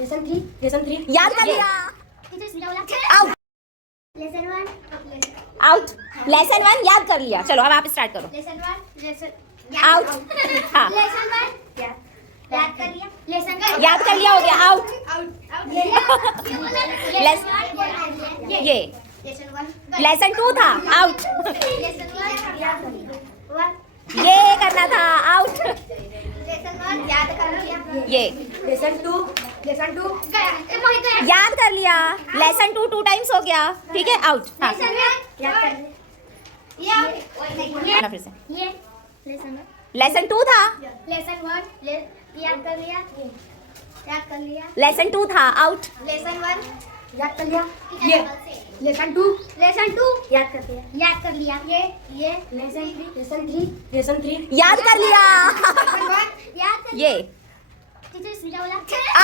Lesson 3 याद कर लिया। आउट। आउट। लेसन 1 याद कर लिया। चलो अब आप स्टार्ट करो। आउट। हाँ याद कर लिया, हो गया। आउट। ये लेसन 2 था। आउट। ये करना था। आउट। ये लेसन 2 याद कर लिया। लेसन 2 2 टाइम्स हो गया। ठीक है। आउट। हाँ फिर से लेसन 2 था। लेसन 2 था। आउट। याद कर लिया। ये लेसन 2 याद कर लिया। ये लेसन 3 याद कर लिया। ये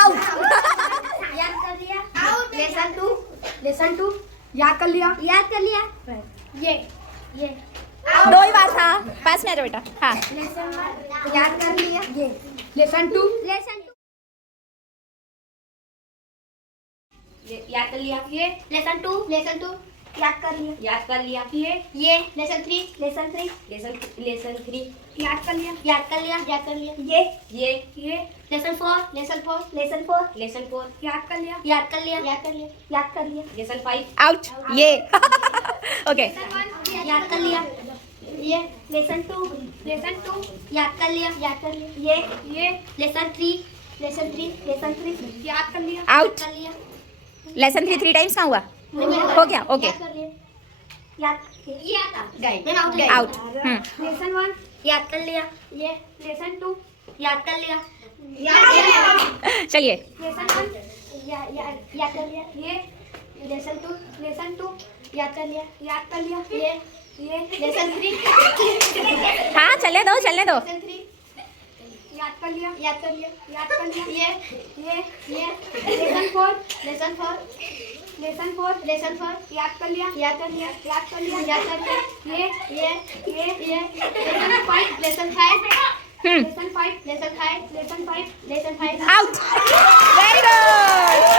आउट। लेसन 2 याद कर लिया। ये 2 ही बार था। पास में आ जाओ बेटा। हाँ याद कर लिया। ये लेसन 2 याद कर लिया। ये लेसन 2 याद कर लिया। ये लेसन 3 याद कर लिया। ये लेसन 4 याद कर लिया। Lesson 5 out. ये ओके याद कर लिया। ये लेसन 2 याद कर लिया। ये लेसन 3 याद कर लिया। आउट। लेसन 3 टाइम्स कहाँ हुआ? हो गया। Okay out. लेसन 1 याद कर लिया। ये लेसन 2 याद कर लिया। चलिए लेसन 1 याद कर लिया। ये लेसन 2 याद कर लिया। ये लेसन 3 हाँ चलने दो। लेसन 3 याद कर लिया। ये लेसन 4 याद कर लिया। ये लेसन 5 आउट। Very good.